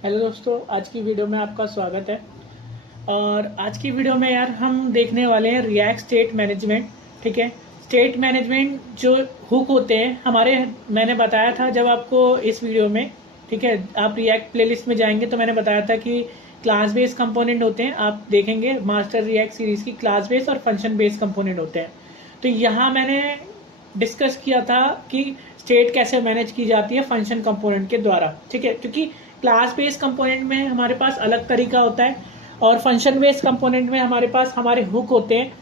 Hello दोस्तों, आज की वीडियो में आपका स्वागत है। और आज की वीडियो में यार हम देखने वाले हैं रिएक्ट स्टेट मैनेजमेंट। ठीक है, स्टेट मैनेजमेंट जो हुक होते हैं हमारे, मैंने बताया था जब आपको इस वीडियो में, ठीक है, आप रिएक्ट प्लेलिस्ट में जाएंगे तो मैंने बताया था कि क्लास बेस्ड कंपोनेंट होते हैं। आप देखेंगे मास्टर रिएक्ट सीरीज की क्लास बेस्ड और फंक्शन बेस्ड कंपोनेंट होते हैं। तो यहाँ मैंने डिस्कस किया था कि स्टेट कैसे मैनेज की जाती है फंक्शन कंपोनेंट के द्वारा। ठीक है, क्योंकि क्लास बेस्ड कंपोनेंट में हमारे पास अलग तरीका होता है और फंक्शन बेस्ड कंपोनेंट में हमारे पास हमारे हुक होते हैं।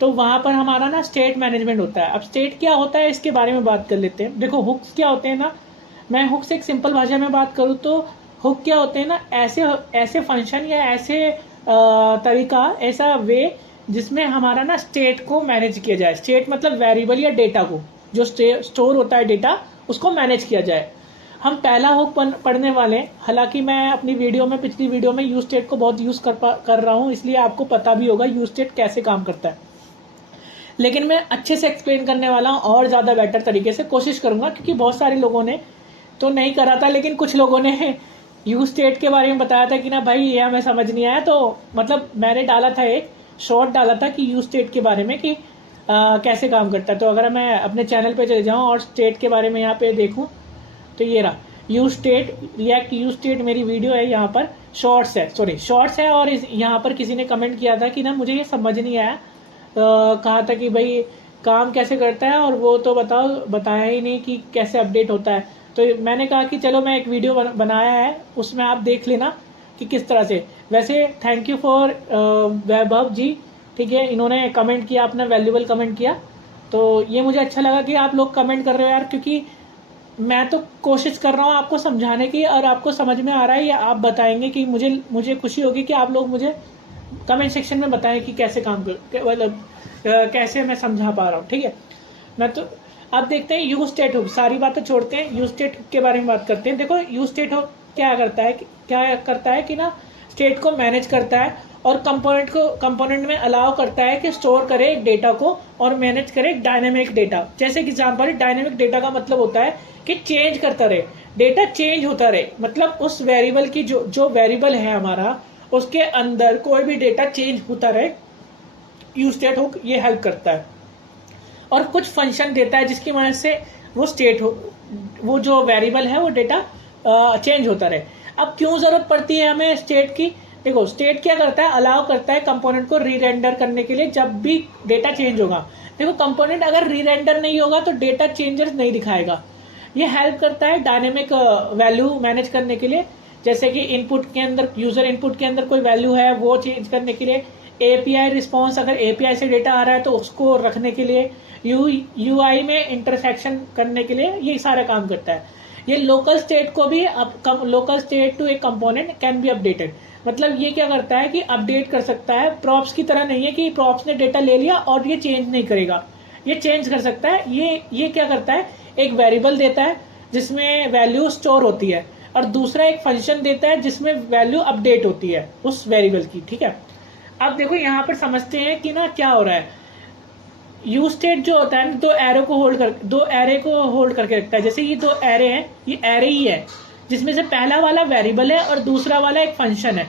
तो वहां पर हमारा ना स्टेट मैनेजमेंट होता है। अब स्टेट क्या होता है इसके बारे में बात कर लेते हैं। देखो, हुक्स क्या होते हैं ना, मैं हुक से एक सिंपल भाषा में बात करूँ तो हुक क्या होते हैं ना, ऐसे ऐसे फंक्शन या ऐसे तरीका, ऐसा वे जिसमें हमारा ना स्टेट को मैनेज किया जाए। स्टेट मतलब वेरिएबल या डेटा को, जो स्टोर होता है डेटा, उसको मैनेज किया जाए। हम पहला हुक पढ़ने वाले हैं। हालांकि मैं अपनी वीडियो में, पिछली वीडियो में यूज स्टेट को बहुत यूज कर रहा हूँ, इसलिए आपको पता भी होगा यूज स्टेट कैसे काम करता है। लेकिन मैं अच्छे से एक्सप्लेन करने वाला हूँ और ज़्यादा बेटर तरीके से कोशिश करूंगा, क्योंकि बहुत सारे लोगों ने तो नहीं करा था, लेकिन कुछ लोगों ने यूज स्टेट के बारे में बताया था कि ना भाई ये हमें समझ नहीं आया। तो मतलब मैंने डाला था, एक शॉर्ट डाला था कि यूज स्टेट के बारे में कि कैसे काम करता है। तो अगर मैं अपने चैनल पे चले जाऊँ और स्टेट के बारे में यहाँ पे देखूँ तो ये रहा use state, react use state मेरी वीडियो है। यहाँ पर शॉर्ट्स है, सॉरी शॉर्ट्स है। और यहाँ पर किसी ने कमेंट किया था कि ना मुझे ये समझ नहीं आया, कहा था कि भाई काम कैसे करता है और वो तो बताया ही नहीं कि कैसे अपडेट होता है। तो मैंने कहा कि चलो मैं एक वीडियो बनाया है, उसमें आप देख लेना कि किस तरह से। वैसे थैंक यू फॉर वैभव जी, ठीक है, इन्होंने कमेंट किया, अपना वैल्यूबल कमेंट किया। तो ये मुझे अच्छा लगा कि आप लोग कमेंट कर रहे हो यार, क्योंकि मैं तो कोशिश कर रहा हूँ आपको समझाने की, और आपको समझ में आ रहा है या आप बताएंगे कि मुझे खुशी होगी कि आप लोग मुझे कमेंट सेक्शन में बताएं कि कैसे काम कर, मतलब कैसे मैं समझा पा रहा हूँ। ठीक है, मैं तो अब देखते हैं यूज स्टेट हुक। सारी बातें छोड़ते हैं, यूज स्टेट हुक के बारे में बात करते हैं। देखो, यूज स्टेट हुक क्या करता है कि ना स्टेट को मैनेज करता है और कंपोनेंट में अलाउ करता है कि स्टोर करे एक डेटा को और मैनेज करे एक डायनेमिक डेटा। जैसे कि एग्जांपल, डायनेमिक डेटा का मतलब होता है कि चेंज करता रहे, डेटा चेंज होता रहे। मतलब उस वेरिएबल की जो वेरिएबल है हमारा, उसके अंदर कोई भी डेटा चेंज होता रहे, यूज स्टेट हुक ये हेल्प करता है। और कुछ फंक्शन देता है जिसकी मदद से वो जो वेरिएबल है वो डेटा चेंज होता रहे। अब क्यों जरूरत पड़ती है हमें स्टेट की? देखो, स्टेट क्या करता है, अलाउ करता है कंपोनेंट को री रेंडर करने के लिए जब भी डेटा चेंज होगा। देखो, कंपोनेंट अगर री रेंडर नहीं होगा तो डेटा चेंजेस नहीं दिखाएगा। ये हेल्प करता है डायनेमिक वैल्यू मैनेज करने के लिए। जैसे कि इनपुट के अंदर, यूजर इनपुट के अंदर कोई वैल्यू है वो चेंज करने के लिए, एपीआई रिस्पॉन्स, अगर एपीआई से डेटा आ रहा है तो उसको रखने के लिए, यूआई में इंटरसेक्शन करने के लिए, ये सारा काम करता है। ये लोकल स्टेट को भी, local state to a component can be updated. मतलब ये क्या करता है कि अपडेट कर सकता है। प्रॉप्स की तरह नहीं है कि प्रॉप्स ने डेटा ले लिया और ये चेंज नहीं करेगा, ये चेंज कर सकता है। ये क्या करता है, एक वेरिएबल देता है जिसमें वैल्यू स्टोर होती है, और दूसरा एक फंक्शन देता है जिसमें वैल्यू अपडेट होती है उस वेरिएबल की। ठीक है, अब देखो यहाँ पर समझते हैं कि ना क्या हो रहा है। यूज स्टेट जो होता है, दो एरे को होल्ड करके रखता है। जैसे ये दो एरे हैं, ये एरे ही है जिसमें से पहला वाला वेरिएबल है और दूसरा वाला एक फंक्शन है।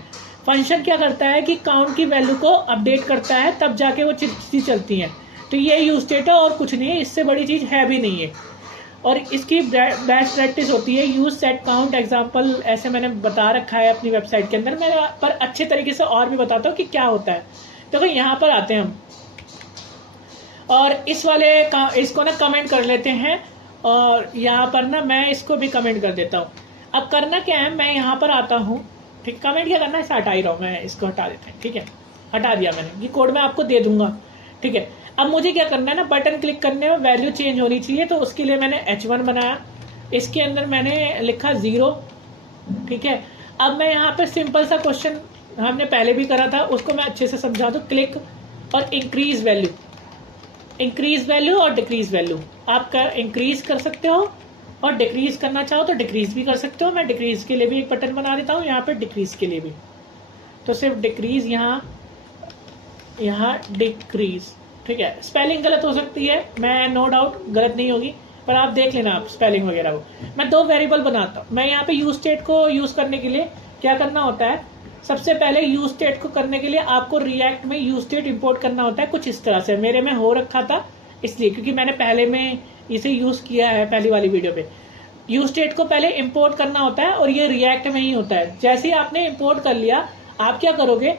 फंक्शन क्या करता है कि काउंट की वैल्यू को अपडेट करता है, तब जाके वो चीज चलती है। तो ये यूज स्टेट है और कुछ नहीं है, इससे बड़ी चीज है भी नहीं है। और इसकी बेस्ट प्रैक्टिस होती है यूज सेट काउंट एग्जाम्पल, ऐसे मैंने बता रखा है अपनी वेबसाइट के अंदर। मैं पर अच्छे तरीके से और भी बताता हूँ कि क्या होता है। देखो, यहाँ पर आते हैं हम और इसको ना कमेंट कर लेते हैं, और यहाँ पर ना मैं इसको भी कमेंट कर देता हूँ। अब करना क्या है, मैं यहाँ पर आता हूँ। ठीक, कमेंट क्या करना है, इसे हटा ही रहा हूँ मैं, इसको हटा देते हैं। ठीक है, हटा दिया मैंने, ये कोड मैं आपको दे दूंगा। ठीक है, अब मुझे क्या करना है ना, बटन क्लिक करने में वैल्यू चेंज होनी चाहिए, तो उसके लिए मैंने H1 बनाया। इसके अंदर मैंने लिखा 0। ठीक है, अब मैं यहाँ पे सिंपल सा क्वेश्चन हमने पहले भी करा था, उसको मैं अच्छे से समझा दूँ। क्लिक और इंक्रीज वैल्यू, इंक्रीज वैल्यू और डिक्रीज वैल्यू। आप इंक्रीज कर सकते हो और डिक्रीज करना चाहो तो डिक्रीज भी कर सकते हो। मैं डिक्रीज के लिए भी एक बटन बना देता हूँ यहाँ पे, डिक्रीज के लिए भी। तो सिर्फ डिक्रीज, यहाँ डिक्रीज। ठीक है, स्पेलिंग गलत हो सकती है, मैं नो डाउट गलत नहीं होगी, पर आप देख लेना आप स्पेलिंग वगैरह को। मैं दो वेरिएबल बनाता हूँ। मैं यहाँ पे यूज स्टेट को यूज करने के लिए क्या करना होता है, सबसे पहले यूज स्टेट को करने के लिए आपको रिएक्ट में यूज स्टेट इंपोर्ट करना होता है कुछ इस तरह से। मेरे में हो रखा था इसलिए, क्योंकि मैंने पहले में इसे यूज किया है पहली वाली वीडियो पे। यूज स्टेट को पहले इंपोर्ट करना होता है और ये रिएक्ट में ही होता है। जैसे ही आपने इंपोर्ट कर लिया, आप क्या करोगे,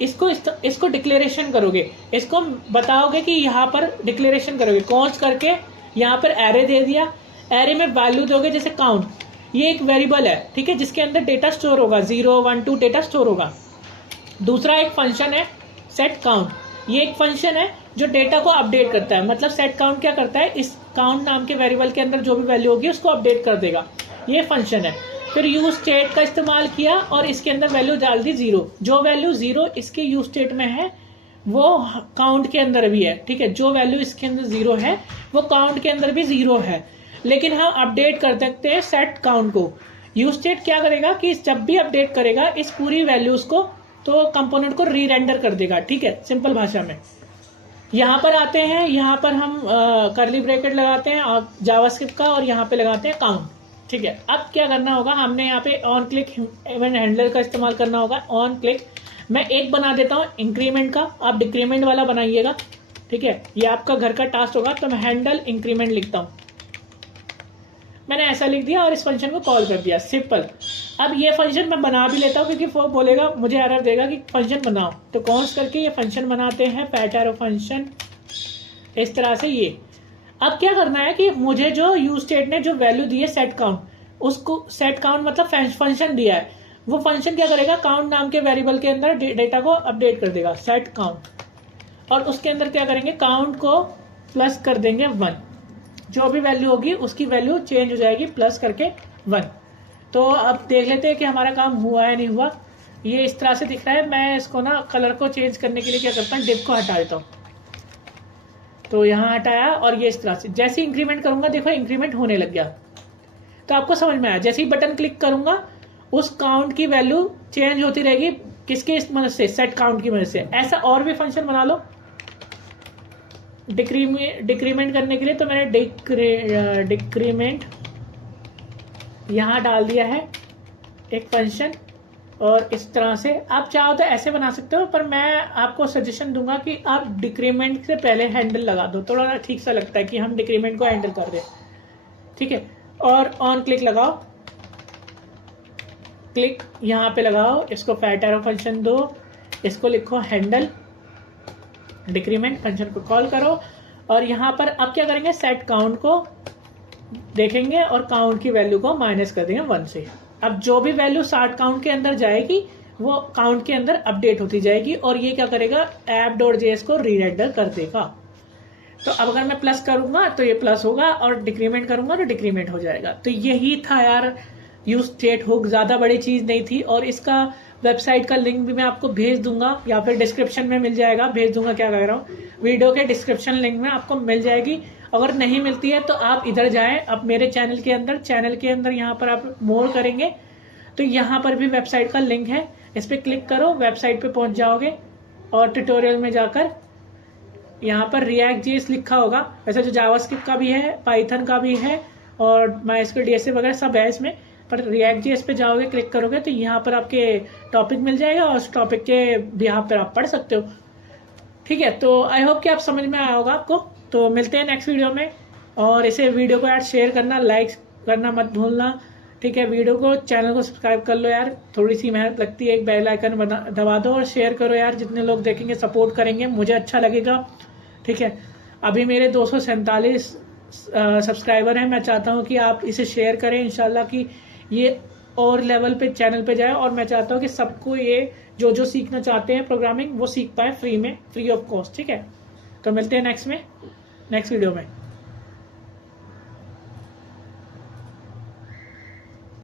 इसको डिक्लेरेशन करोगे, इसको बताओगे कि यहाँ पर डिक्लेरेशन करोगे, कॉन्स्ट करके यहाँ पर एरे दे दिया, एरे में वैल्यू दोगे जैसे काउंट, ये एक वेरिएबल है, ठीक है, जिसके अंदर डेटा स्टोर होगा, 0 1 2 डेटा स्टोर होगा। दूसरा एक फंक्शन है सेट काउंट, ये एक फंक्शन है जो डेटा को अपडेट करता है। मतलब सेट काउंट क्या करता है, इस काउंट नाम के वेरिएबल के अंदर जो भी वैल्यू होगी उसको अपडेट कर देगा, ये फंक्शन है। फिर यूज स्टेट का इस्तेमाल किया और इसके अंदर वैल्यू डाल दी 0, जो वैल्यू 0 इसके यूज स्टेट में है वो काउंट के अंदर भी है, ठीक है, जो वैल्यू इसके अंदर 0 है वो काउंट के अंदर भी 0 है। लेकिन हम अपडेट कर सकते हैं सेट काउंट को। यूज स्टेट क्या करेगा कि जब भी अपडेट करेगा इस पूरी वैल्यूज को, तो कंपोनेंट को री रेंडर कर देगा, ठीक है, सिंपल भाषा में। यहाँ पर आते हैं, यहाँ पर हम कर्ली ब्रैकेट लगाते हैं और जावास्क्रिप्ट का, और यहाँ पे लगाते हैं काउंट, ठीक है। अब क्या करना होगा, हमने यहाँ पे ऑन क्लिक इवेंट हैंडलर का इस्तेमाल करना होगा। ऑन क्लिक मैं एक बना देता हूँ इंक्रीमेंट का, आप डिक्रीमेंट वाला बनाइएगा, ठीक है, ये आपका घर का टास्क होगा। तो मैं हैंडल इंक्रीमेंट लिखता हूँ, मैंने ऐसा लिख दिया और इस फंक्शन को कॉल कर दिया, सिंपल। अब ये फंक्शन मैं बना भी लेता हूँ, क्योंकि वो बोलेगा, मुझे एरर देगा कि फंक्शन बनाओ, तो कॉन्स्ट करके ये फंक्शन बनाते हैं, फैट एरो फंक्शन, इस तरह से ये। अब क्या करना है कि मुझे जो यूज स्टेट ने जो वैल्यू दी है सेट काउंट, उसको सेट काउंट मतलब फंक्शन दिया है, वो फंक्शन क्या करेगा, काउंट नाम के वेरिएबल के अंदर डेटा को अपडेट कर देगा, सेट काउंट, और उसके अंदर क्या करेंगे, काउंट को प्लस कर देंगे 1, जो भी वैल्यू होगी उसकी वैल्यू चेंज हो जाएगी प्लस करके 1। तो अब देख लेते हैं कि हमारा काम हुआ है नहीं हुआ। ये इस तरह से दिख रहा है। मैं इसको ना कलर को चेंज करने के लिए क्या करता हूँ, डिप को हटा देता हूँ, तो यहाँ हटाया और ये इस तरह से। जैसे इंक्रीमेंट करूंगा, देखो इंक्रीमेंट होने लग गया, तो आपको समझ में आया। जैसे ही बटन क्लिक करूंगा उस काउंट की वैल्यू चेंज होती रहेगी, किसके इस मदद से, सेट काउंट की मदद से। ऐसा और भी फंक्शन बना लो डिक्रीमेंट करने के लिए। तो मैंने डिक्रीमेंट यहाँ डाल दिया है एक फंक्शन, और इस तरह से आप चाहो तो ऐसे बना सकते हो, पर मैं आपको सजेशन दूंगा कि आप डिक्रीमेंट से पहले हैंडल लगा दो, थोड़ा ठीक सा लगता है कि हम डिक्रीमेंट को हैंडल कर दें, ठीक है। और ऑन क्लिक लगाओ, क्लिक यहाँ पे लगाओ, इसको फैट एरो फंक्शन दो, इसको लिखो हैंडल डिक्रीमेंट, फंक्शन को कॉल करो, और यहाँ पर अब क्या करेंगे, सेट काउंट को देखेंगे और काउंट की वैल्यू को माइनस कर देंगे 1 से। अब जो भी वैल्यू स्टार्ट काउंट के अंदर जाएगी वो काउंट के अंदर अपडेट होती जाएगी, और ये क्या करेगा, app.js को रीरेंडर कर देगा। तो अब अगर मैं प्लस करूंगा तो ये प्लस होगा, और डिक्रीमेंट करूंगा तो डिक्रीमेंट हो जाएगा। तो यही था यार यूज स्टेट हुक, ज्यादा बड़ी चीज नहीं थी। और इसका वेबसाइट का लिंक भी मैं आपको भेज दूंगा, या फिर डिस्क्रिप्शन में मिल जाएगा, भेज दूंगा, क्या कह रहा हूँ, वीडियो के डिस्क्रिप्शन लिंक में आपको मिल जाएगी। अगर नहीं मिलती है तो आप इधर जाएं, अब मेरे चैनल के अंदर यहाँ पर आप मोर करेंगे तो यहाँ पर भी वेबसाइट का लिंक है, इस पर क्लिक करो, वेबसाइट पे पहुंच जाओगे, और ट्यूटोरियल में जाकर यहाँ पर React.js लिखा होगा। वैसे जो जावास्क्रिप्ट का भी है, पाइथन का भी है, और MySQL DSA वगैरह सब है इसमें, पर React.js पे जाओगे, क्लिक करोगे तो यहाँ पर आपके टॉपिक मिल जाएगा, और उस टॉपिक के बिहाफ पर आप पढ़ सकते हो, ठीक है। तो आई होप कि आप समझ में आया होगा आपको। तो मिलते हैं नेक्स्ट वीडियो में, और इसे वीडियो को यार शेयर करना, लाइक करना मत भूलना, ठीक है। वीडियो को, चैनल को सब्सक्राइब कर लो यार, थोड़ी सी मेहनत लगती है, एक बेल आइकन दबा दो और शेयर करो यार, जितने लोग देखेंगे सपोर्ट करेंगे, मुझे अच्छा लगेगा, ठीक है। अभी मेरे 247 सब्सक्राइबर हैं, मैं चाहता हूँ कि आप इसे शेयर करें, इंशाल्लाह कि ये और लेवल पे चैनल पे जाए, और मैं चाहता हूँ कि सबको ये जो सीखना चाहते हैं प्रोग्रामिंग वो सीख पाए फ्री में, फ्री ऑफ कॉस्ट, ठीक है। तो मिलते हैं नेक्स्ट वीडियो में।